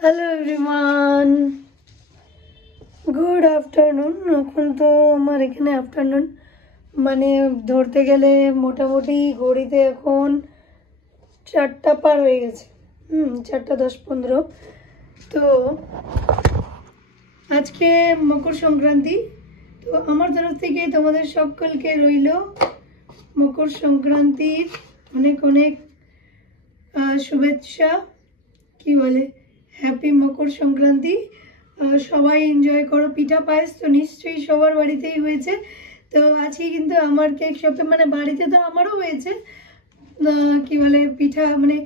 Hello everyone, good afternoon. এখন তো আমার এখানে আফটারনুন মানে ধরতে গেলে মোটামুটি ঘড়িতে এখন 4টা পার হয়ে গেছে। 4টা 10-15। তো আজকে মকর সংক্রান্তি। তো আমার তরফ থেকে তোমাদের সকলকে রইল মকর সংক্রান্তির অনেক অনেক শুভেচ্ছা। কি বলে, হ্যাপি মকর সংক্রান্তি। সবাই এনজয় করো। পিঠা পায়েস তো নিশ্চয়ই সবার বাড়িতেই হয়েছে। তো আজকে কিন্তু আমার কেক শপে মানে বাড়িতে তো আমারও হয়েছে কি বলে পিঠা, মানে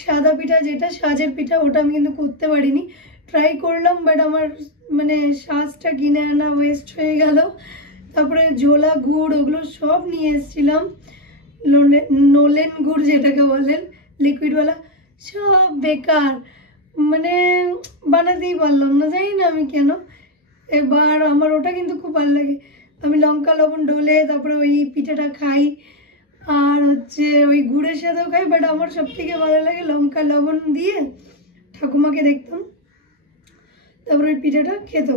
সাদা পিঠা যেটা সাজের পিঠা, ওটা আমি কিন্তু করতে পারিনি। ট্রাই করলাম বাট আমার মানে সাজটা কিনে আনা ওয়েস্ট হয়ে গেল। তারপরে ঝোলা গুড় ওগুলো সব নিয়ে এসেছিলাম, নোলেন গুড় যেটাকে বলেন লিকুইডওয়ালা, সব বেকার, মানে বানাতেই পারলাম না, জানি না আমি কেন। এবার আমার ওটা কিন্তু খুব ভালো লাগে, আমি লঙ্কা লবণ ডলে তারপরে ওই পিঠাটা খাই, আর হচ্ছে ওই গুড়ের সাথেও খাই। বাট আমার সব থেকে ভালো লাগে লঙ্কা লবণ দিয়ে, ঠাকুমাকে দেখতাম তারপরে ওই পিঠাটা খেত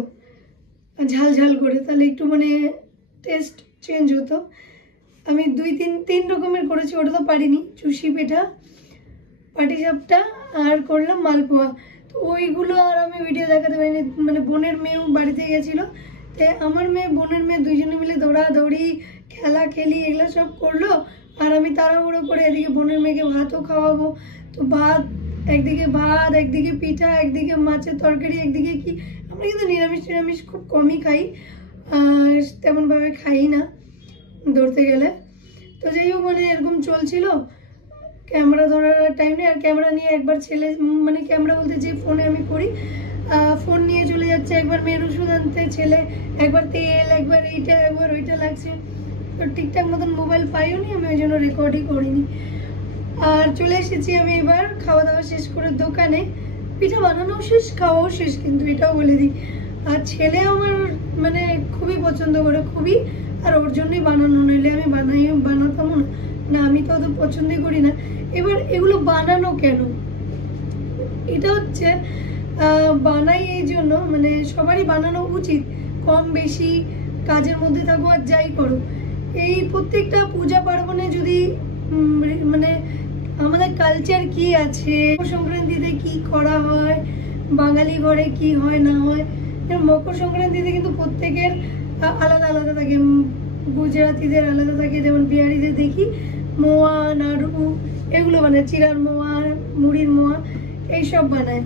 ঝাল ঝাল করে, তাহলে একটু মানে টেস্ট চেঞ্জ হতো। আমি তিন রকমের করেছি, ওটা তো পারিনি। চুষি পিঠা, পাটিসাপটা আর করলাম মালপোয়া। তো ওইগুলো আর আমি ভিডিও দেখাতে পারিনি, মানে বোনের মেয়েও বাড়িতে গেছিলো। তো আমার মেয়ে বোনের মেয়ে দুইজনে মিলে দৌড়াদৌড়ি খেলি এগুলো সব করলো, আর আমি তাড়াহুড়ো করে এদিকে বোনের মেয়েকে ভাতও খাওয়াবো। তো একদিকে পিঠা, একদিকে মাছের তরকারি, একদিকে কি, আমরা কিন্তু নিরামিষ খুব কমই খাই, তেমনভাবে খাই না ধরতে গেলে। তো যাই হোক, মানে এরকম চলছিল। ক্যামেরা ধরার টাইম নেই, আর ক্যামেরা নিয়ে একবার ছেলে, মানে ক্যামেরা বলতে যে ফোনে আমি করি, ফোন নিয়ে চলে যাচ্ছে, একবার মেয়ের ওষুধ আনতে ছেলে, একবার তেল, একবার এইটা একবার ওইটা লাগছে। তো ঠিকঠাক মতন মোবাইল পাইও নি, আমি ওই জন্য রেকর্ডই করিনি। আর চলে এসেছি আমি এবার খাওয়া দাওয়া শেষ করে দোকানে। পিঠা বানানোও শেষ, খাওয়াও শেষ, কিন্তু এটাও বলে দিই। আর ছেলে আমার মানে খুবই পছন্দ করে, খুবই, আর ওর জন্যই বানানো, নইলে আমি বানাতামও না, আমি তো অত পছন্দই করি না। এবার এগুলো বানানো কেন, এটা হচ্ছে বানাই এই জন্য, মানে সবারই বানানো উচিত, কম বেশি কাজের মধ্যে থাকো আর যাই করো। এই প্রত্যেকটা পূজা পার্বণে যদি মানে আমাদের কালচার কি আছে, সংক্রান্তিতে কি করা হয়, বাঙালি ঘরে কি হয় না হয়। মকর সংক্রান্তিতে কিন্তু প্রত্যেকের আলাদা আলাদা থাকে, গুজরাটিদের আলাদা থাকে, যেমন বিহারিদের দেখি মোয়া, নাড়ু এগুলো বানায়, চিরার মোয়া, মুড়ির মোয়া এইসব বানায়।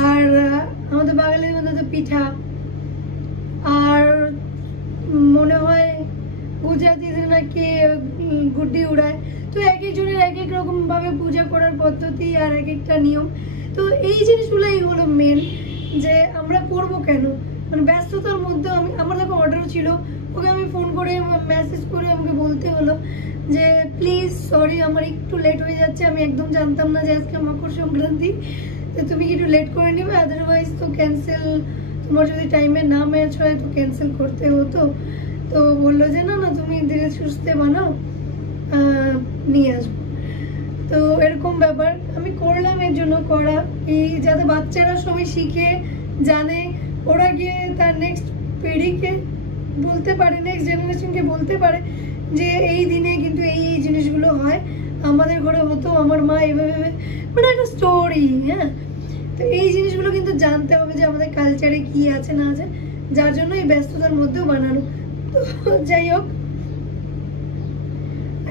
আর আমাদের বাঙালির মধ্যে তো পিঠা, আর মনে হয় গুজরাটিদের নাকি গুড্ডি উড়ায়। তো এক একজনের এক এক রকম ভাবে পূজা করার পদ্ধতি আর এক একটা নিয়ম। তো এই জিনিসগুলোই হলো মেন, যে আমরা করবো কেন, মানে ব্যস্ততার মধ্যে। আমার দেখো অর্ডারও ছিল, ওকে আমি ফোন করে মেসেজ করে আমাকে বলতে হলো যে প্লিজ সরি আমার একটু লেট হয়ে যাচ্ছে, আমি একদম জানতাম না যে আজকে মকর সংক্রান্তি, তো তুমি একটু লেট করে নেবে, আদারওয়াইজ তো ক্যান্সেল, তোমার যদি টাইমে না ম্যাচ হয় তো ক্যান্সেল করতে হতো। তো বললো যে না তুমি ধীরে সুস্থে বানাও, নিয়ে আসবো। তো এরকম ব্যাপার আমি করলাম, এর জন্য করা এই যাতে বাচ্চারা সবাই শিখে জানে, ওরা গিয়ে তার নেক্সট পিঢ়িকে বলতে পারে, নেক্সট জেনারেশনকে বলতে পারে যে এই দিনে কিন্তু এই জিনিসগুলো হয়, আমাদের ঘরে হতো, আমার মা এইভাবে, মানে একটা স্টোরি। হ্যাঁ, তো এই জিনিসগুলো কিন্তু জানতে হবে যে আমাদের কালচারে কি আছে না আছে, যার জন্য এই ব্যস্ততার মধ্যেও বানানো। তো যাই হোক,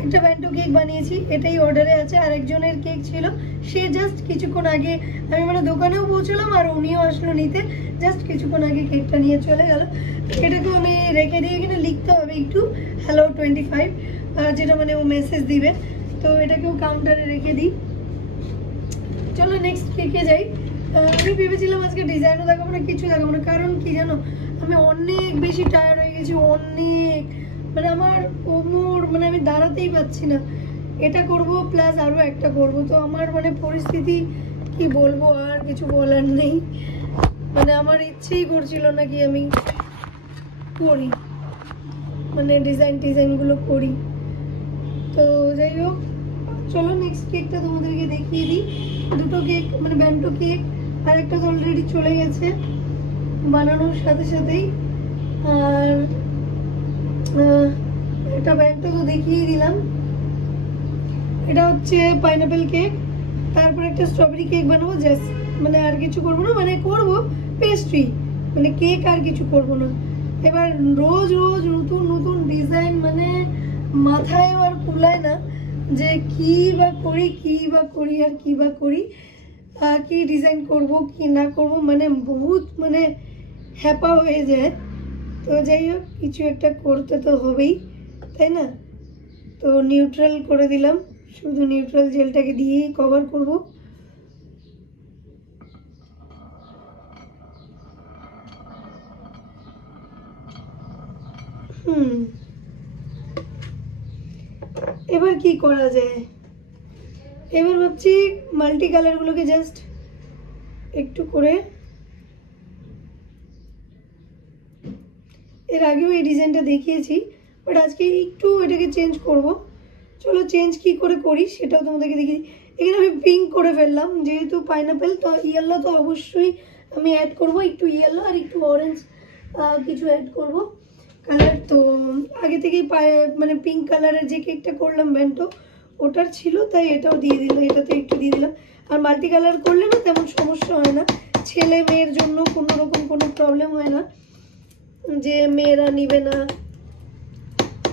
একটা ব্যান্টো কেক বানিয়েছি, এটাই অর্ডারে আছে। আর একজনের কেক ছিল, সে জাস্ট কিছুক্ষণ আগে, আমি মানে দোকানেও পৌঁছলাম আর উনিও আসলো নিতে, জাস্ট কিছুক্ষণ আগে কেকটা নিয়ে চলে গেল। এটাকেও আমি রেখে দিয়ে এখানে লিখতে হবে একটু হ্যালো 25, যেটা মানে ও মেসেজ দিবে, তো এটাকেও কাউন্টারে রেখে দিই। চলো নেক্সট কেকে যাই। আমি ভেবেছিলাম আজকে ডিজাইনও দেখাবো না, কিছু দেখাবো না, কারণ কি জানো, আমি অনেক বেশি টায়ার্ড হয়ে গেছি, অনেক, মানে আমার কোমর, মানে আমি দাঁড়াতেই পাচ্ছি না। এটা করব প্লাস আরও একটা করব, তো আমার মানে পরিস্থিতি কি বলবো, আর কিছু বলার নেই। মানে আমার ইচ্ছেই করছিল না কি আমি করি, মানে ডিজাইনগুলো করি। তো যাই হোক, চলো নেক্সট কেকটা তোমাদেরকে দেখিয়ে দিই। দুটো কেক মানে ব্যান্টো কেক আর একটা তো অলরেডি চলে গেছে বানানোর সাথে সাথেই। আর একটা ব্যান্টো তো দেখিয়ে দিলাম, এটা হচ্ছে পাইনাপেল কেক। তারপর একটা স্ট্রবেরি কেক বানাবো, জাস্ট মানে আর কিছু করবো না, মানে করবো পেস্ট্রি, মানে কেক আর কিছু করবো না। এবার রোজ রোজ নতুন নতুন ডিজাইন, মানে মাথায় আর কুলায় না যে কি বা করি আর কি বা করি, কি ডিজাইন করব কি না করব, মানে বহুত মানে হ্যাপা হয়ে যায়। তো যাই হোক, কিছু একটা করতে তো হবেই, তাই না? তো নিউট্রাল করে দিলাম, শুধু নিউট্রাল জেলটাকে দিয়েই কভার করব। এবার কি করা যায়, এবার ভাবছি মাল্টি কালারগুলোকে জাস্ট একটু করে, এর আগেও এই ডিজাইনটা দেখিয়েছি বাট আজকে একটু এটাকে চেঞ্জ করব। চলো চেঞ্জ কি করে করি সেটাও তোমাদেরকে দেখি। এখানে আমি পিঙ্ক করে ফেললাম, যেহেতু পাইনাপেল তো ইয়েলো তো অবশ্যই আমি অ্যাড করব, একটু ইয়েলো আর একটু অরেঞ্জ কিছু অ্যাড করব কালার। তো আগে থেকেই মানে পিঙ্ক কালারের যে কেকটা করলাম ব্যান্টো ওটার ছিল, তাই এটাও দিয়ে দিলাম, এটাতে একটু দিয়ে দিলাম। আর মাল্টি কালার করলে না তেমন সমস্যা হয় না, ছেলে মেয়ের জন্য কোনো রকম কোনো প্রবলেম হয় না যে মেয়েরা নিবে না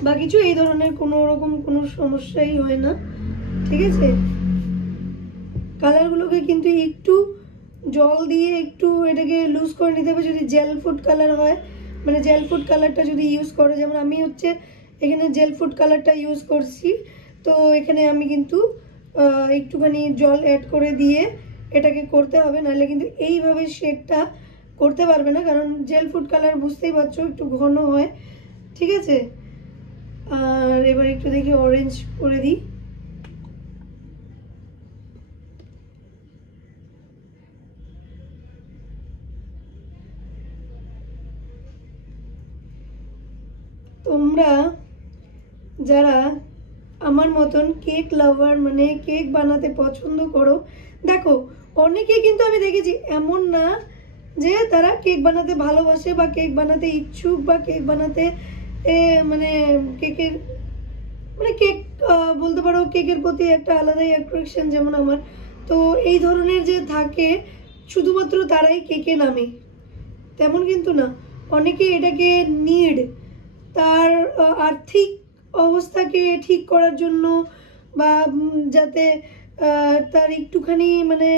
বা কিছু, এই ধরনের কোনো রকম কোনো সমস্যাই হয় না, ঠিক আছে? কালারগুলোকে কিন্তু একটু জল দিয়ে একটু এটাকে লুজ করে নিতে হবে, যদি জেল ফুড কালার হয়, মানে জেল ফুড কালারটা যদি ইউজ করো, যেমন আমি হচ্ছে এখানে জেল ফুড কালারটা ইউজ করছি, তো এখানে আমি কিন্তু একটুখানি জল অ্যাড করে দিয়ে এটাকে করতে হবে, নাহলে কিন্তু এইভাবে শেডটা করতে পারবে না, কারণ জেল ফুড কালার বুঝতেই পারছো একটু ঘন হয়, ঠিক আছে? আর এবার একটু দেখি অরেঞ্জ করে দিই। তোমরা যারা আমার মতন কেক লাভার, মানে কেক বানাতে পছন্দ করো, দেখো অনেকে কিন্তু আমি দেখেছি এমন না যে তারা কেক বানাতে ভালোবাসে বা কেক বানাতে ইচ্ছুক বা কেক বানাতে মানে কেকের মানে কেক বলতে পারো কেকের প্রতি একটা আলাদাই অ্যাট্রাকশন যেমন আমার, তো এই ধরনের যে থাকে শুধুমাত্র তারাই কেকে নামে তেমন কিন্তু না। অনেকে এটাকে নিড তার আর্থিক অবস্থাকে ঠিক করার জন্য বা যাতে তার একটুখানি মানে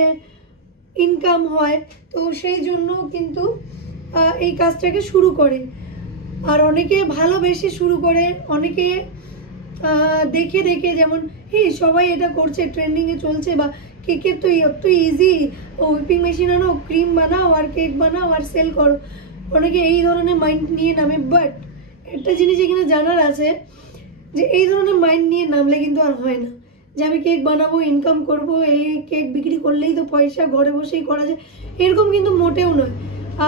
ইনকাম হয়, তো সেই জন্য কিন্তু এই কাজটাকে শুরু করে। আর অনেকে ভালোবেসে শুরু করে, অনেকে দেখে দেখে, যেমন সবাই এটা করছে, ট্রেন্ডিংয়ে চলছে, বা কেকের তো এত ইজি, হুইপিং মেশিন আনো, ক্রিম বানাও আর কেক বানাও আর সেল করো, অনেকে এই ধরনের মাইন্ড নিয়ে নামে। বাট একটা জিনিস এখানে জানার আছে যে এই ধরনের মাইন্ড নিয়ে নামলে কিন্তু আর হয় না যে আমি কেক বানাবো, ইনকাম করব, এই কেক বিক্রি করলেই তো পয়সা, ঘরে বসেই করা যায়, এরকম কিন্তু মোটেও নয়।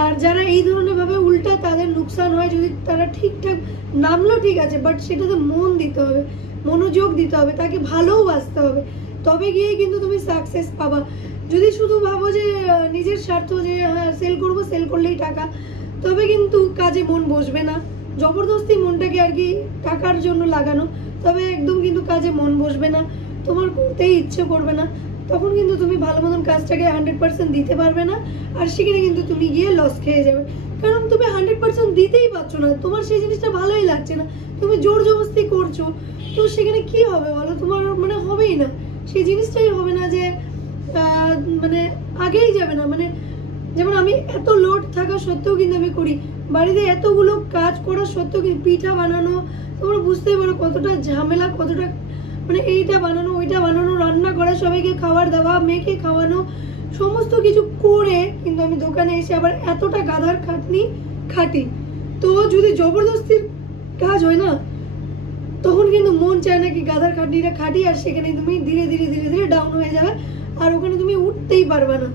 আর যারা এই ধরনের ভাবে উল্টা তাদের লোকসান হয়, যদি তারা ঠিকঠাক নামলো ঠিক আছে, বাট সেটাতে মন দিতে হবে, মনোযোগ দিতে হবে, তাকে ভালোবাসতে হবে, তবে গিয়ে কিন্তু তুমি সাকসেস পাবা। যদি শুধু ভাবো যে নিজের স্বার্থ, যে হ্যাঁ সেল করবো, সেল করলেই টাকা, তবে কিন্তু কাজে মন বসবে না। জবরদস্তি মনটাকে আর কি টাকার জন্য লাগানো, তবে একদম কিন্তু কাজে মন বসবে না, তোমার করতেই ইচ্ছে করবে না, তখন কিন্তু তুমি ভালো মতন কাজটাকে 100% দিতে পারবে না, আর সেখানে কিন্তু তুমি গিয়ে লস খেয়ে যাবে, কারণ তুমি 100% দিতেই পারছো না, তোমার সেই জিনিসটা ভালোই লাগছে না, তুমি জোর জবরদস্তি করছো, তো সেখানে কি হবে বলো? তোমার মানে হবেই না, সেই জিনিসটাই হবে না, যে মানে আগেই যাবে না। মানে যেমন আমি এত লোড থাকা সত্ত্বেও কিন্তু আমি করি, বাড়িতে এতগুলো কাজ করা সত্ত্বেও কিন্তু পিঠা বানানো, তোমরা বুঝতেই পারো কতটা ঝামেলা, কতটা মানে এইটা বানানো ওইটা বানানো, রান্না করা, সবাইকে খাবার দেওয়া, মেয়েকে খাওয়ানো, সমস্ত কিছু করে কিন্তু আমি দোকানে এসে আবার এতটা গাধার খাটি। তো যদি জবরদস্তির কাজ হয় না, তখন কিন্তু মন চায় না কি গাধার খাটনিটা খাটি, আর সেখানে তুমি ধীরে ধীরে ধীরে ধীরে ডাউন হয়ে যাবে, আর ওখানে তুমি উঠতেই পারবে না।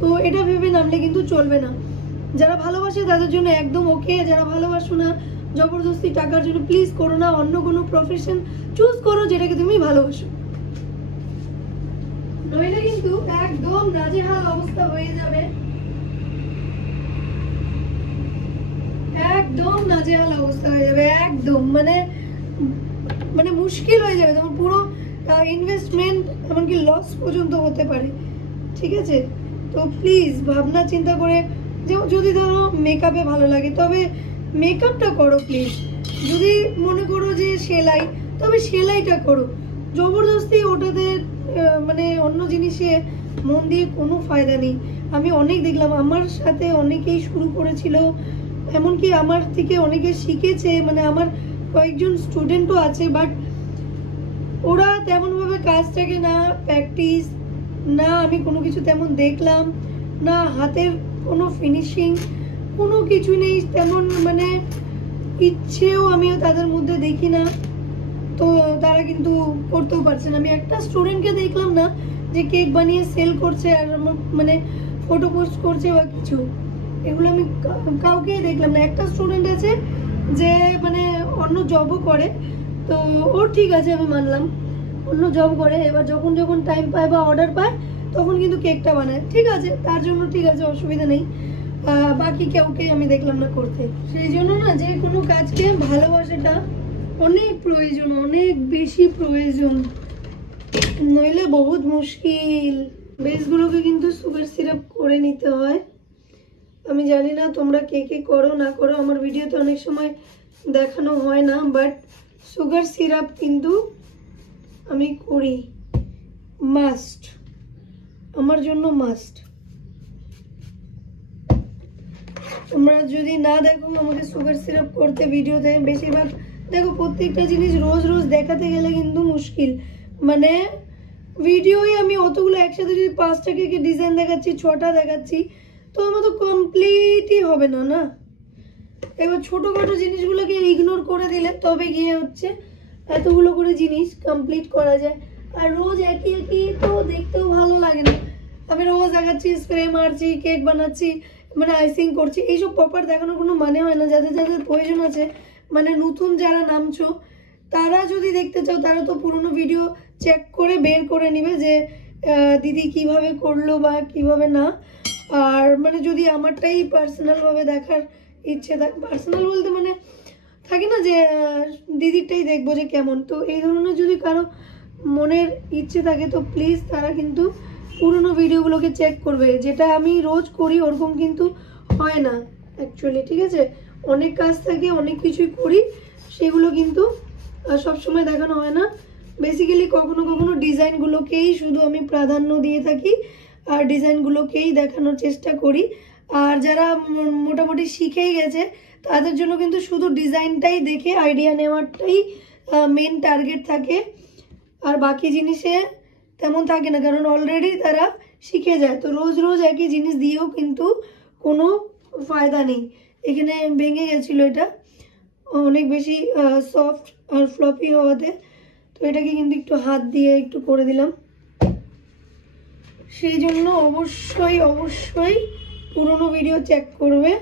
তো এটা ভেবে নামলে কিন্তু চলবে না। যারা ভালোবাসে তাদের জন্য একদম ওকে, যারা ভালোবাসো না, জবরদস্তি টাকার জন্য প্লিজ করো না, অন্য কোনো প্রফেশন চুজ করো যেটাকে তুমি ভালোবাসো। নইলে কিন্তু একদম নাজেহাল অবস্থা হয়ে যাবে, একদম নাজেহাল অবস্থা হয়ে যাবে, একদম মানে মানে মুশকিল হয়ে যাবে, তোমার পুরো ইনভেস্টমেন্ট এমনকি লস পর্যন্ত হতে পারে। ঠিক আছে, তো প্লিজ ভাবনা চিন্তা করে, যে যদি ধরো মেকআপে ভালো লাগে তবে মেকআপটা করো প্লিজ। যদি মনে করো যে সেলাই, তবে সেলাইটা করো। জবরদস্তি ওটাতে মানে অন্য জিনিসে মন দিয়ে কোনো ফায়দা নেই। আমি অনেক দেখলাম, আমার সাথে অনেকেই শুরু করেছিল, এমনকি আমার থেকে অনেকে শিখেছে, মানে আমার কয়েকজন স্টুডেন্টও আছে, বাট ওরা তেমনভাবে কাজটাকে না প্র্যাকটিস, না আমি কোনো কিছু তেমন দেখলাম না, হাতের কোনো ফিনিশিং কোনো কিছু নেই তেমন, মানে ইচ্ছেও আমিও তাদের মধ্যে দেখি না, তো তারা কিন্তু করতেও পারছে না। আমি একটা স্টুডেন্টকে দেখলাম না যে কেক বানিয়ে সেল করছে আর মানে ফটো পোস্ট করছে বা কিছু, এগুলো আমি কাউকেই দেখলাম না। একটা স্টুডেন্ট আছে যে মানে অন্য জবও করে, তো ওর ঠিক আছে আমি মানলাম, অন্য জব করে, এবার যখন যখন টাইম পায় বা অর্ডার পায় তখন কিন্তু কেকটা বানায়, ঠিক আছে, তার জন্য ঠিক আছে, অসুবিধা নেই। বাকি কাউকে আমি দেখলাম না করতে। সেই জন্য না, যে কোনো কাজকে ভালোবাসাটা অনেক প্রয়োজন, অনেক বেশি প্রয়োজন, নইলে বহুত মুশকিল। বেসগুলোকে কিন্তু সুগার সিরাপ করে নিতে হয়। আমি জানি না তোমরা কে কে করো না করো, আমার ভিডিওতে অনেক সময় দেখানো হয় না, বাট সুগার সিরাপ কিন্তু আমি করি, মাস্ট, আমার জন্য মাস্ট। তোমরা যদি না দেখো আমাকে সুগার সিরাপ করতে ভিডিও দেয়, বেশিরভাগ দেখো প্রত্যেকটা জিনিস রোজ রোজ দেখাতে গেলে কিন্তু মুশকিল, মানে ভিডিওই আমি অতগুলো একসাথে যদি 5টা কেকের ডিজাইন দেখাচ্ছি, 6টা দেখাচ্ছি, তো আমার তো কমপ্লিটই হবে না না। এবার ছোটোখাটো জিনিসগুলোকে ইগনোর করে দিলে তবে গিয়ে হচ্ছে এতগুলো করে জিনিস কমপ্লিট করা যায়। আর রোজ একই একই তো দেখতেও ভালো লাগে না। আমি রোজ দেখাচ্ছি স্প্রে মারছি, কেক বানাচ্ছি, মানে আইসিং করছি, এইসব প্রপার দেখানোর কোনো মানে হয় না। যাদের যাদের প্রয়োজন আছে, মানে নতুন যারা নামছো, তারা যদি দেখতে চাও তারা তো পুরনো ভিডিও চেক করে বের করে নিবে যে দিদি কিভাবে করলো বা কিভাবে না। আর মানে যদি আমারটাই পার্সোনালভাবে দেখার ইচ্ছে থাকে, পার্সোনাল বলতে মানে থাকে না যে দিদিরটাই দেখবো যে কেমন, তো এই ধরনের যদি কারো মনের ইচ্ছে থাকে তো প্লিজ তারা কিন্তু পুরনো ভিডিওগুলোকে চেক করবে। যেটা আমি রোজ করি ওরকম কিন্তু হয় না অ্যাকচুয়ালি, ঠিক আছে, অনেক কাজ থাকে, অনেক কিছুই করি, সেগুলো কিন্তু সবসময় দেখানো হয় না। বেসিক্যালি কখনো কখনো ডিজাইনগুলোকেই শুধু আমি প্রাধান্য দিয়ে থাকি আর ডিজাইনগুলোকেই দেখানোর চেষ্টা করি। আর যারা মোটামুটি শিখেই গেছে তাদের জন্য কিন্তু শুধু ডিজাইনটাই দেখে আইডিয়া নেওয়াটাই মেন টার্গেট থাকে, আর বাকি জিনিসে তেমন থাকে না, কারণ অলরেডি তারা শিখে যায়। তো রোজ রোজ একই জিনিস দিয়েও কিন্তু কোনো ফায়দা নেই। এখানে ভেঙে গেছিলো, এটা অনেক বেশি সফট আর ফ্লপি হওয়াতে, তো এটাকে কিন্তু একটু হাত দিয়ে একটু করে দিলাম। সেই জন্য অবশ্যই অবশ্যই পুরনো ভিডিও চেক করবে,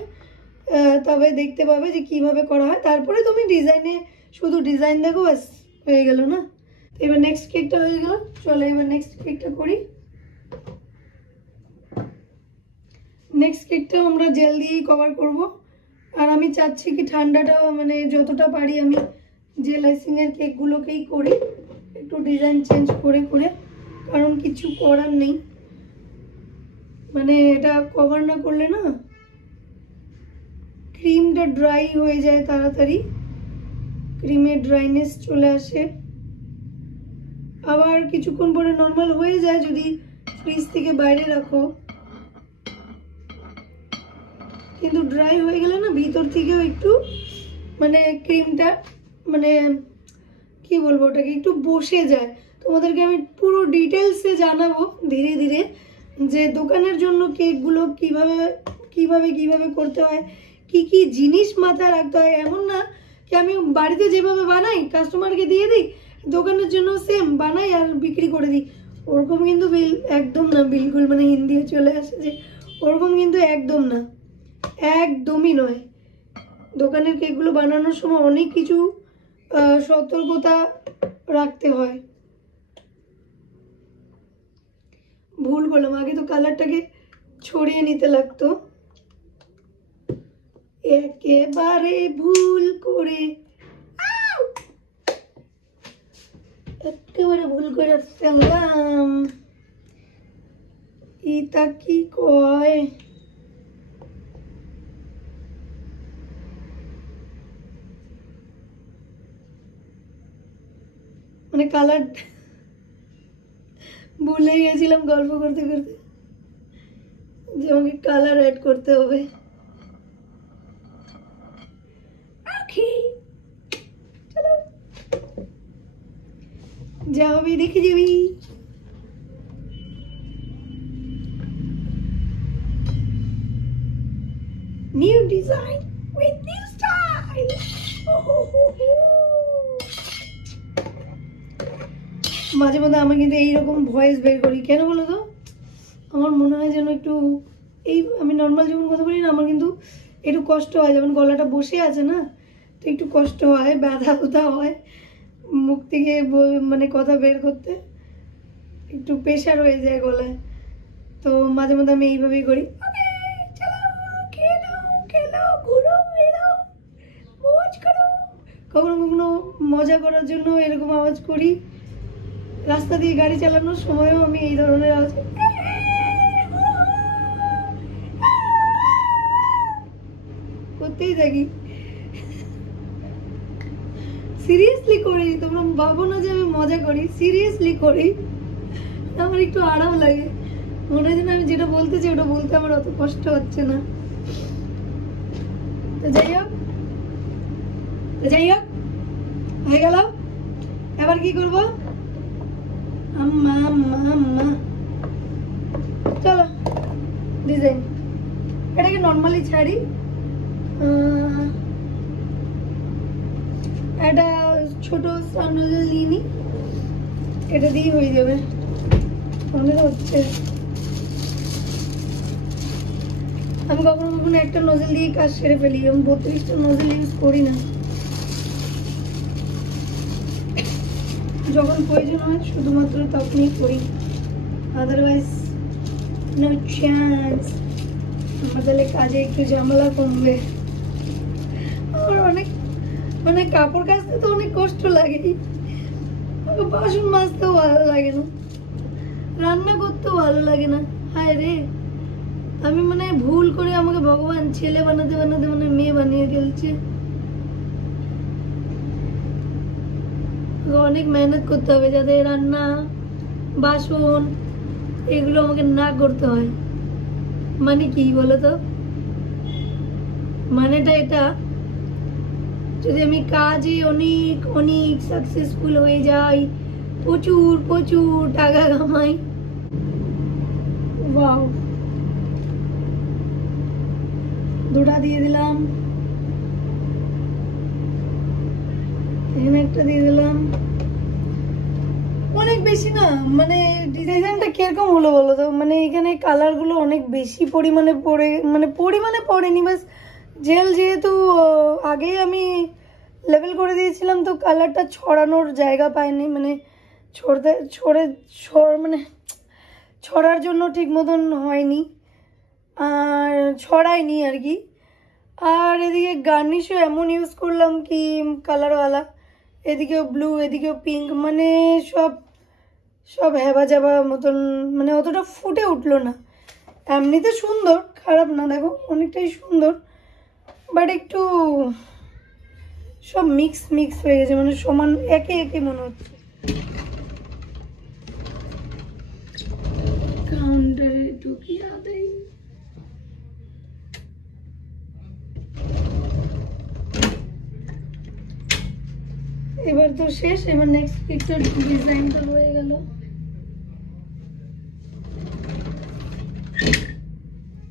তবে দেখতে পাবে যে কিভাবে করা হয়। তারপরে তুমি ডিজাইনে শুধু ডিজাইন দেখো, ব্যাস হয়ে গেল না। এবার নেক্সট কেকটা হয়ে গেল, চলো এবার নেক্সট কেকটা করি। নেক্সট কেকটাও আমরা জেল দিয়েই কভার করব। আর আমি চাচ্ছি কি ঠান্ডাটা মানে যতটা পারি আমি জেল আইসিংয়ের কেকগুলোকেই করি, একটু ডিজাইন চেঞ্জ করে করে, কারণ কিছু করার নেই, মানে এটা কভার না করলে না ক্রিমটা ড্রাই হয়ে যায় তাড়াতাড়ি, ক্রিমের ড্রাইনেস চলে আসে, আবার কিছুক্ষণ পরে নর্মাল হয়ে যায় যদি ফ্রিজ থেকে বাইরে রাখো। কিন্তু ড্রাই হয়ে গেলে না ভিতর থেকেও একটু মানে ক্রিমটা মানে কি বলবো ওটাকে একটু বসে যায়। তোমাদেরকে আমি পুরো ডিটেলসে জানাবো ধীরে ধীরে যে দোকানের জন্য কেকগুলো কিভাবে কিভাবে কিভাবে করতে হয়, কি কি জিনিস মাথায় রাখতে হয়। এমন না কি আমি বাড়িতে যেভাবে বানাই কাস্টমারকে দিয়ে দিই, দোকানের জন্য সেম বানাই আর বিক্রি করে দিই, ওরকম কিন্তু একদম না, বিলকুল মানে হিন্দিও চলে আসে যে ওরকম কিন্তু একদম না, একদমই নয়। দোকানের কেকগুলো বানানোর সময় অনেক কিছু সতর্কতা রাখতে হয়। ভুল করলাম, আগে তো কালারটাকে ছড়িয়ে নিতে লাগতো, একেবারে ভুল করে, একেবারে ভুল করে ফেললাম। এটা কি কয়, মানে কালার ভুলে গেছিলাম গল্প করতে করতে যে আমাকে কালার অ্যাড করতে হবে। চলো যাবি, দেখে যাবি। New design with new style. মাঝে মধ্যে আমি কিন্তু এইরকম ভয়েস বের করি, কেন বলো তো? আমার মনে হয় যেন একটু এই আমি নর্মাল যখন কথা বলি না, আমার কিন্তু একটু কষ্ট হয়, যেমন গলাটা বসে আছে না, তো একটু কষ্ট হয়, ব্যথা ব্যথা হয় মুখ থেকে মানে কথা বের করতে, একটু প্রেশার হয়ে যায় গলায়। তো মাঝে মধ্যে আমি এইভাবেই করি, কখনো কখনো মজা করার জন্য এরকম আওয়াজ করি। রাস্তা দিয়ে গাড়ি চালানোর সময়ও আমি এই ধরনের আওয়াজ করতেই থাকি। সিরিয়াসলি করি, তোমরা ভাবো না যে আমি মজা করি, সিরিয়াসলি করি। আমার একটু আরাম লাগে, মনে হয় যেন আমি যেটা বলতেছি ওটা বলতে আমার অত কষ্ট হচ্ছে না। তো যাই হোক হয়ে গেল। এবার কি করবো? আম্মা আম্মা আম্মা, চলো ডিজাইন এটাকে নর্মালি ছাড়ি। একটা ছোট নজল নিয়ে নি, এটা দিয়েই হয়ে যাবে মনে হচ্ছে। আমি কখনো কখনো একটা নজল দিয়ে কাজ সেরে ফেলি, আমি 32টা নজল ইউজ করি না, যখন প্রয়োজন হয় শুধুমাত্র তখনই করি, আদারওয়াইজ নো চান্স। আমাদের কাজে একটু ঝামেলা কমবে। আমার অনেক মানে কাপড় কাচতে তো অনেক কষ্ট লাগে, বাসন মাজতেও ভালো লাগে না, রান্না করতেও ভালো লাগে না। হায় রে, আমি মানে ভুল করে আমাকে ভগবান ছেলে বানাতে বানাতে মানে মেয়ে বানিয়ে ফেলছে। অনেক মেহনত করতে হবে যাতে রান্না বাসন এগুলো আমাকে না করতে হয়। মানে কি বলো তো? মানেটা এটা, যদি আমি কাজে অনেক অনেক সাকসেসফুল হয়ে যাই, প্রচুর প্রচুর টাকা কামাই, ওয়াও। দুটা দিয়ে দিলাম, এখানে একটা দিয়ে দিলাম। অনেক বেশি না, মানে ডিজাইনটা কিরকম হলো বলো তো? মানে এখানে কালার গুলো অনেক বেশি পরিমাণে পড়ে, মানে পরিমাণে পড়েনি, বাস জেল যেহেতু আগেই আমি লেবেল করে দিয়েছিলাম, তো কালারটা ছড়ানোর জায়গা পায়নি, মানে মানে ছড়ার জন্য ঠিক মতন হয়নি, আর ছড়ায়নি আর কি। আর এদিকে গার্নিশও এমন ইউজ করলাম কি কালারওয়ালা, এদিকেও ব্লু এদিকেও পিঙ্ক, মানে সব সব হেবা যাবা মতন, মানে অতটা ফুটে উঠলো না। এমনিতে সুন্দর, খারাপ না, দেখো অনেকটাই সুন্দর, বাট একটু সব মিক্স মিক্স হয়ে গেছে, মানে সমান একে একে মনে হচ্ছে। কাউন্টারে ঢুকিয়ে দেই। এবার তো শেষ, এবার নেক্সট পিকচার ডিজাইনটা হয়ে গেল।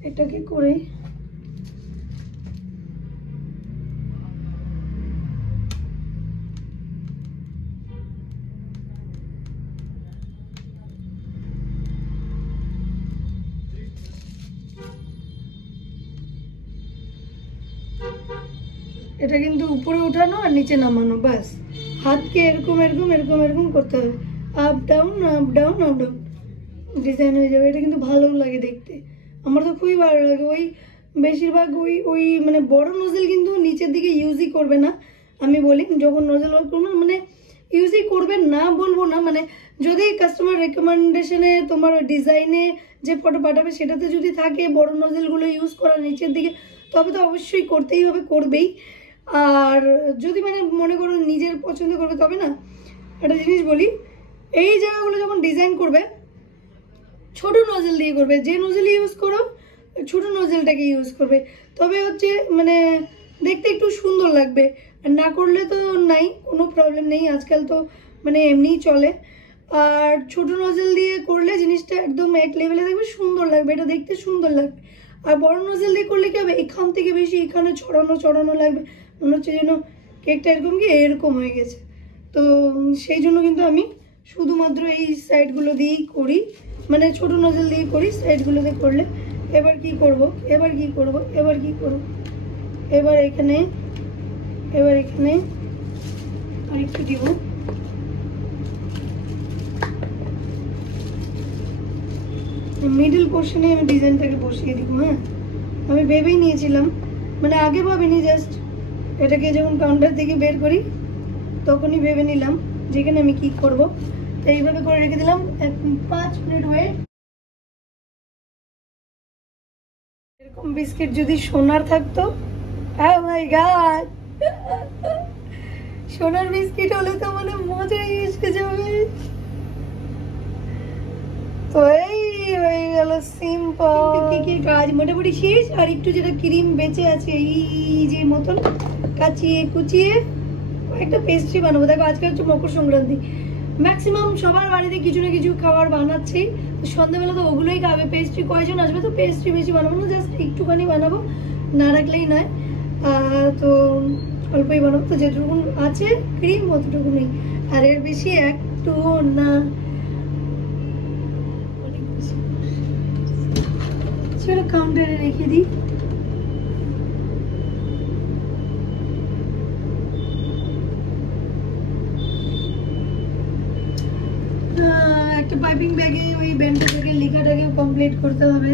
এটাকে করে এটা কিন্তু উপরে উঠানো আর নিচে নামানো, বাস হাতকে এরকম এরকম এরকম এরকম করতে হবে, up down up down up down, design হয়ে যাবে। এটা কিন্তু ভালোও লাগে দেখতে, আমার তো খুবই ভালো লাগে। ওই বেশিরভাগ ওই ওই মানে বড় নজেল কিন্তু নিচের দিকে ইউজই করবে না, আমি বলি যখন নজেল ওয়ার্ক করবে মানে ইউজই করবে না বলবো না, মানে যদি কাস্টমার রেকমেন্ডেশনে তোমার ডিজাইনে যে ফটো পাঠাবে সেটাতে যদি থাকে বড় নজেলগুলো ইউজ করা নিচের দিকে, তবে তো অবশ্যই করতেই হবে, করবেই। আর যদি মানে মনে করো নিজের পছন্দ করবে, তবে না একটা জিনিস বলি, এই জায়গাগুলো যখন ডিজাইন করবে ছোট নজেল দিয়ে করবে, যে নজেল ইউজ করো ছোট নজেলটাকে ইউজ করবে, তবে হচ্ছে মানে দেখতে একটু সুন্দর লাগবে। আর না করলে তো নাই, কোনো প্রবলেম নেই, আজকাল তো মানে এমনিই চলে। আর ছোট নজেল দিয়ে করলে জিনিসটা একদম এক লেভেলে থাকবে, সুন্দর লাগবে, এটা দেখতে সুন্দর লাগবে। আর বড় নজেল দিয়ে করলে কি হবে, এখান থেকে বেশি এখানে ছড়ানো লাগবে, মনে হচ্ছে যেন কেকটা এরকম কি এরকম হয়ে গেছে। তো সেই জন্য কিন্তু আমি শুধুমাত্র এই সাইডগুলো দিয়েই করি, মানে ছোট নজেল দিয়ে করি, সাইডগুলোতে করলে। এবার কি করব, এবার এখানে আর একটু দিব। মিডল পোর্শনে আমি ডিজাইনটাকে বসিয়ে দিব। হ্যাঁ, আমি ভেবেই নিয়েছিলাম, মানে আগে ভাবিনি, জাস্ট এটাকে যখন কাউন্টার থেকে বের করি তখনই ভেবে নিলাম যেখানে আমি কি করব। তো এইভাবে করে রেখে দিলাম, 5 মিনিট ওয়েট। এরকম বিস্কিট যদি সোনার থাকতো, oh my god, সোনার বিস্কিট হলে তো মানে মজাই এসে যাবে। তো এই হয়ে গেল সিম্পল কেকের কাজ মোটামুটি শেষ। আর একটু যেটা ক্রিম বেঁচে আছে এই যে মতন কাচিয়ে কুচিয়ে একটা পেস্ট্রি বানাবো। দেখো আজকে হচ্ছে মকর সংক্রান্তি, ম্যাক্সিমাম সবার বাড়িতে কিছু না কিছু খাবার বানাচ্ছেই, সন্ধ্যাবেলা তো ওগুলোই খাবে। পেস্ট্রি কয়জন আসবে, তো পেস্ট্রি বেশি বানাবো না, জাস্ট একটুখানি বানাবো, না রাখলেই নয়। তো অল্পই বানাবো, তো যেটুকু আছে ক্রিম অতটুকুনি, আর এর বেশি একটু না। চলো কাউন্টারে রেখে দিই। একটা পাইপিং ব্যাগে ওই ব্যান্ডটাকে লেখাটাকে কমপ্লিট করতে হবে।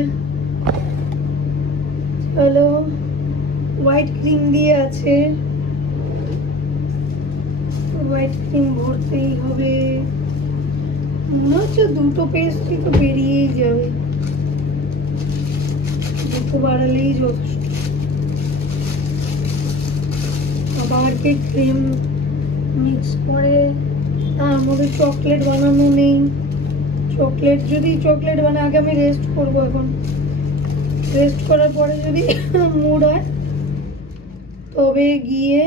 চলো, হোয়াইট ক্রিম দিয়ে আছে, হোয়াইট ক্রিম ভরতেই হবে। মনে হচ্ছে দুটো পেস্ট্রি তো বেরিয়েই যাবে, দুটো বাড়ালেই যথেষ্ট। আবার কি ক্রিম মিক্স করে, তার মধ্যে চকলেট বানানো নেই। চকলেট বানায় আগে আমি রেস্ট করবো, এখন রেস্ট করার পরে যদি মুড হয় তবে গিয়ে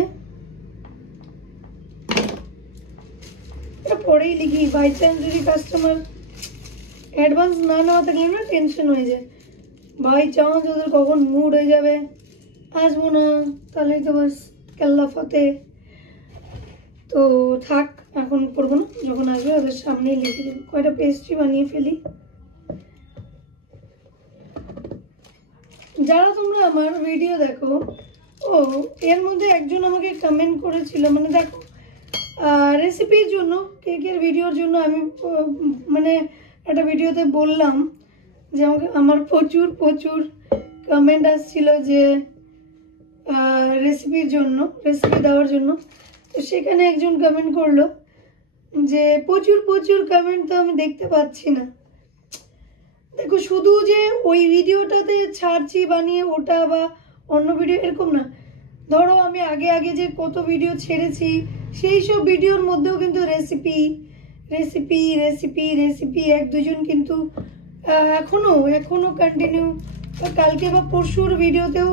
পরেই লিখি। বাই চান্স যদি কাস্টমার অ্যাডভান্স না নেওয়া থাকলে না টেনশন হয়ে যায়, বাই চান্স ওদের কখন মুড হয়ে যাবে আসবো না, তাহলে তো বাস কেল্লা ফতে। তো থাক, এখন করবো না, যখন আসবে ওদের সামনেই লিখে দেবো। কয়টা পেস্ট্রি বানিয়ে ফেলি। যারা তোমরা আমার ভিডিও দেখো, এর মধ্যে একজন আমাকে কমেন্ট করেছিল, মানে দেখো রেসিপির জন্য, কেকের ভিডিওর জন্য আমি মানে একটা ভিডিওতে বললাম যে আমার প্রচুর কমেন্ট আসছিল যে রেসিপি দেওয়ার জন্য। তো সেখানে একজন কমেন্ট করলো যে প্রচুর কমেন্ট তো আমি দেখতে পাচ্ছি না। দেখো শুধু যে ওই ভিডিওটাতে ছাড়ছি বানিয়ে ওটা বা অন্য ভিডিও এরকম না, ধরো আমি আগে যে কত ভিডিও ছেড়েছি সেই সব ভিডিওর মধ্যেও কিন্তু রেসিপি এক দুজন কিন্তু এখনো কন্টিনিউ, কালকে বা পরশুর ভিডিওতেও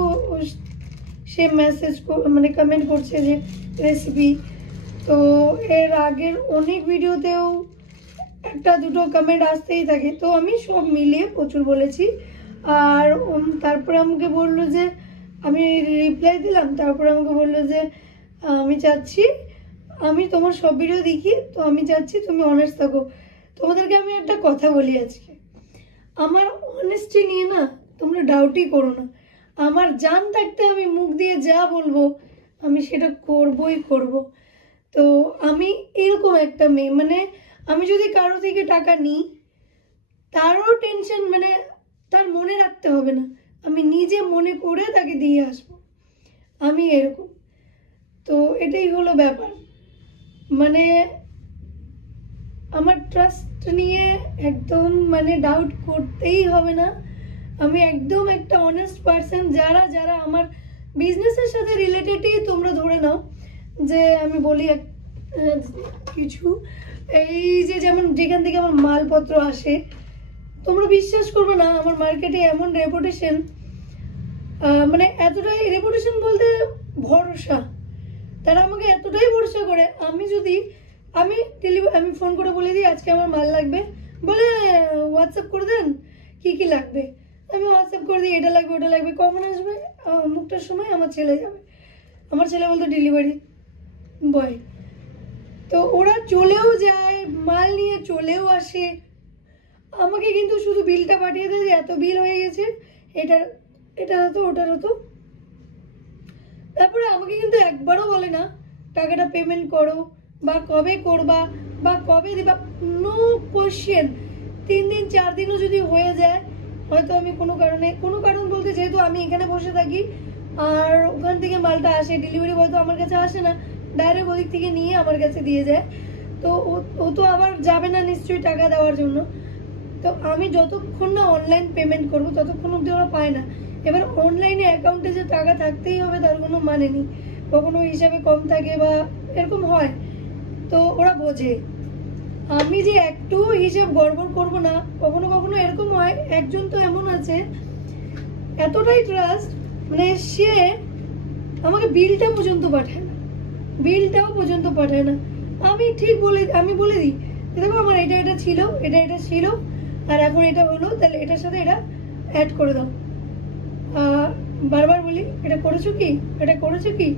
সে মেসেজ মানে কমেন্ট করছে যে রেসিপি। তো এর আগের অনেক ভিডিওতেও একটা দুটো কমেন্ট আসতেই থাকে, তো আমি সব মিলিয়ে প্রচুর বলেছি। আর তারপরে আমাকে বললো যে, আমি রিপ্লাই দিলাম, তারপরে আমাকে বললো যে আমি চাচ্ছি, আমি তোমার সব ভিডিও দেখি, তো আমি চাচ্ছি তুমি অনেস্ট থাকো। তোমাদেরকে আমি একটা কথা বলি আজকে, আমার অনেস্টি নিয়ে না তোমরা ডাউটই করো না। আমার জান থাকতে আমি মুখ দিয়ে যা বলবো আমি সেটা করবই করব। তো আমি এরকম একটা মেয়ে, মানে আমি যদি কারো থেকে টাকা নিই তারও টেনশন, মানে তার মনে রাখতে হবে না, আমি নিজে মনে করে তাকে দিয়ে আসবো, আমি এরকম। তো এটাই হলো ব্যাপার, মানে আমার ট্রাস্ট নিয়ে একদম মানে ডাউট করতেই হবে না। আমি একদম একটা অনেস্ট পারসন। যারা যারা আমার বিজনেসের সাথে রিলেটেডই তোমরা ধরে নাও, যে আমি বলি কিছু, এই যে যেমন যেখান থেকে আমার মালপত্র আসে, তোমরা বিশ্বাস করবে না আমার মার্কেটে এমন রেপুটেশন, মানে এতটাই রেপুটেশন বলতে ভরসা, তারা আমাকে এতটাই ভরসা করে। আমি ফোন করে বলে দিই আজকে আমার মাল লাগবে, বলে হোয়াটসঅ্যাপ করে দেন কি কি লাগবে, আমি হোয়াটসঅ্যাপ করে দিই এটা লাগবে ওটা লাগবে, কখন আসবে অমুকটার সময় আমার ছেলে যাবে, আমার ছেলে বলতে ডেলিভারি বয়। তো ওরা চলেও যায়, মাল নিয়ে চলেও আসে, আমাকে কিন্তু শুধু বিলটা পাঠিয়ে দেয় যে এত বিল হয়ে গেছে, এটা হতো ওটার হতো। তারপরে আমাকে কিন্তু একবারও বলে না টাকাটা পেমেন্ট করো বা কবে করবা বা কবে দিবা, নো কোশ্চেন। 3 দিন 4 দিনও যদি হয়ে যায়, হয়তো আমি কোনো কারণ বলতে, যেহেতু আমি এখানে বসে থাকি আর ওখান থেকে মালটা আসে, ডেলিভারি বয় তো আমার কাছে আসে না, ডাইরেক্ট ওদিক থেকে নিয়ে আমার কাছে দিয়ে যায়। তো ও তো আবার যাবে না নিশ্চয়ই টাকা দেওয়ার জন্য। তো আমি যতক্ষণ না অনলাইন পেমেন্ট করবো ততক্ষণ অব্দি ওরা পায় না। এবার অনলাইনে অ্যাকাউন্টে যে টাকা থাকতেই হবে তার কোনো মানে নেই, কখনো হিসাবে কম থাকে বা এরকম হয়, তো ওরা বোঝে। আমি যে একটু হিসেব গড়বড় করবো না, কখনো কখনো এরকম হয়। একজন তো এমন আছে এতটাই ট্রাস্ট, মানে সে আমাকে বিলটাও পর্যন্ত পাঠায় না। আমি বলে দিই দেখো আমার এটা ছিল, এটা ছিল, আর এখন এটা হলো, তাহলে এটার সাথে এটা অ্যাড করে দাও। বারবার বলি এটা করেছো কি,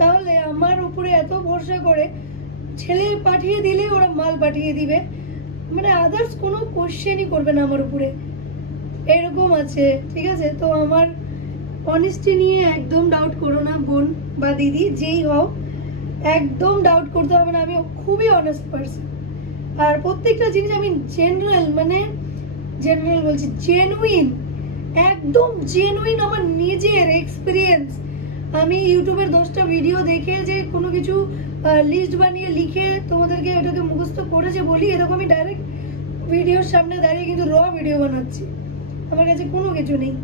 তাহলে আমার উপরে এত ভরসা করে, ছেলে পাঠিয়ে দিলে ওরা মাল পাঠিয়ে দিবে, মানে আদার্স কোনো কোশ্চেনই করবে না আমার উপরে, এরকম আছে। ঠিক আছে, তো আমার অনেস্টি নিয়ে একদম ডাউট করো না বোন বা দিদি, যেই হও, একদম ডাউট করতে হবে না। আমি খুবই অনেস্ট পারসন, আর প্রত্যেকটা জিনিস আমি জেনুইন বলছি, একদম জেনুইন আমার নিজের এক্সপিরিয়েন্স। আমি ইউটিউবের 10টা ভিডিও দেখে যে কোনো কিছু লিস্ট বানিয়ে লিখে তোমাদেরকে এটাকে মুখস্থ করেছে বলি, এরকম আমি ডাইরেক্ট ভিডিওর সামনে দাঁড়িয়ে কিন্তু র ভিডিও বানাচ্ছি। আমার কাছে কোনো কিছু নেই,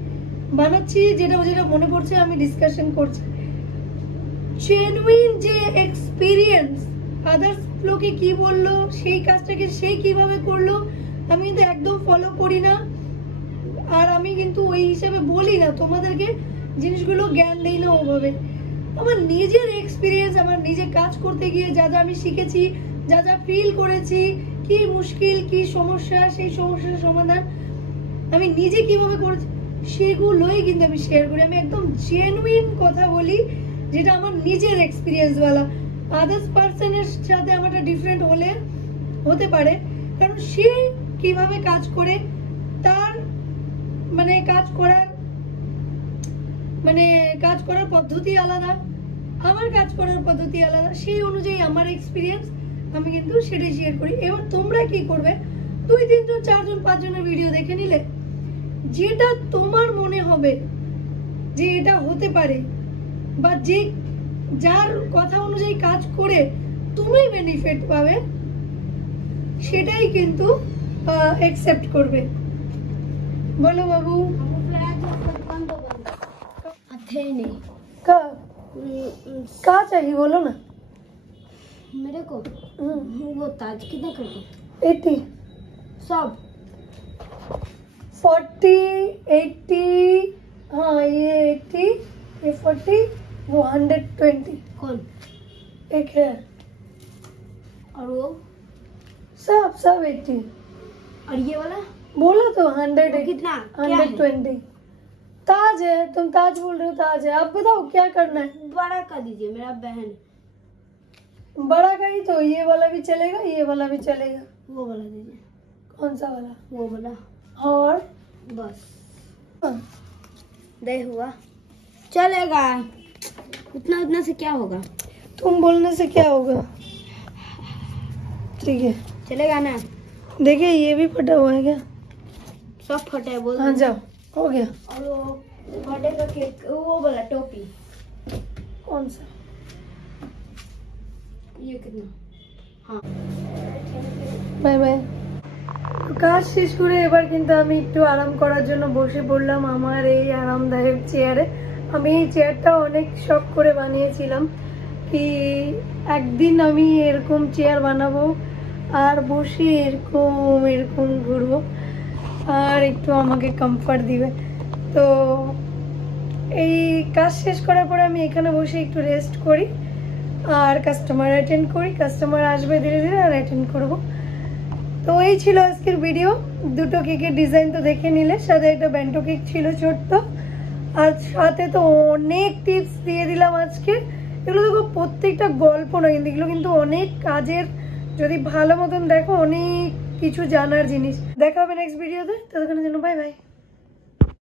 বানাচ্ছি যেটা মনে পড়ছে, আমি ডিসকাশন করছি। জেনুইন যে এক্সপিরিয়েন্স, আদার্স লোকে কি বললো, সেই কাজটাকে সে কিভাবে করলো, আমি কিন্তু একদম ফলো করি না। আর আমি কিন্তু ওই হিসাবে বলি না তোমাদেরকে, জিনিসগুলো জ্ঞান দেই না ওভাবে। আমার নিজের এক্সপিরিয়েন্স, আমার নিজে কাজ করতে গিয়ে যা যা আমি শিখেছি, যা যা ফিল করেছি, কি মুশকিল কি সমস্যা, সেই সমস্যার সমাধান আমি নিজে কিভাবে করেছি, সেগুলোই কিন্তু আমি শেয়ার করি। আমি একদম জেনুইন কথা বলি, যেটা আমার নিজের এক্সপিরিয়েন্স ওয়ালা। আদার্স পার্সনের সাথে আমার ডিফারেন্ট হতে পারে, কারণ সে কিভাবে কাজ করে, তার কাজ করার পদ্ধতি আলাদা, আমার কাজ করার পদ্ধতি আলাদা, সেই অনুযায়ী আমার এক্সপিরিয়েন্স আমি কিন্তু সেটাই শেয়ার করি। এবার তোমরা কি করবে, 2, 3 জন 4 জন 5 জনের ভিডিও দেখে নিলে, যেটা তোমার মনে হবে যে এটা হতে পারে, বা যার কথা অনুযায়ী কাজ করে তুমি বেনিফিট পাবে, সেটাই কিন্তু एक्सेप्ट করবে। बोलो बाबू नहीं का चाहिए बोलो ना मेरे को। वो ताज कितने करते? 80 सब 40 80, हाँ ये 80, ये 40, वो 120। कौन? एक है, और वो सब 80। और ये वाला बोलो तो 100 कितना? 120। ताज है, तुम ताज बोल रहे हो, ताज है। आप बताओ क्या करना है? बड़ा कर दीजिए, मेरा बहन। बड़ा का ही तो, ये वाला भी चलेगा, ये वाला भी चलेगा। वो वाला दीजिए। कौन सा वाला? वो वाला। और बस दे हुआ चलेगा। उतना से क्या होगा? तुम बोलने से क्या होगा? ठीक है चलेगा ना। देखिए ये भी फटा हुआ है क्या? सब फटा है बोल। हाँ जाओ, हो गया। और वो बर्थडे का केक, वो वाला टोपी कौन सा? ये कितना? हाँ বাই বাই। কাজ শেষ করে এবার কিন্তু আমি একটু আরাম করার জন্য বসে পড়লাম আমার এই আরামদায়ক চেয়ারে। আমি এই চেয়ারটা অনেক শখ করে বানিয়েছিলাম কি একদিন আমি এরকম চেয়ার বানাবো আর বসে এরকম এরকম ঘুরবো আর একটু আমাকে কমফর্ট দিবে। তো এই কাজ শেষ করার পরে আমি এখানে বসে একটু রেস্ট করি আর কাস্টমার অ্যাটেন্ড করি। কাস্টমার আসবে ধীরে ধীরে আর অ্যাটেন্ড করব। তো এই ছিল আজকের ভিডিও। দুটো কেকের ডিজাইন তো দেখে নিলে, সাথে একটা ব্যান্টো কেক ছিল ছোট্ট, আর সাথে তো অনেক টিপস দিয়ে দিলাম আজকে। এগুলো দেখো প্রত্যেকটা গল্প নয় কিন্তু, এগুলো কিন্তু অনেক কাজের, যদি ভালো মতন দেখো অনেক কিছু জানার জিনিস। দেখা হবে নেক্সট ভিডিওতে, ততক্ষণের জন্য বাই বাই।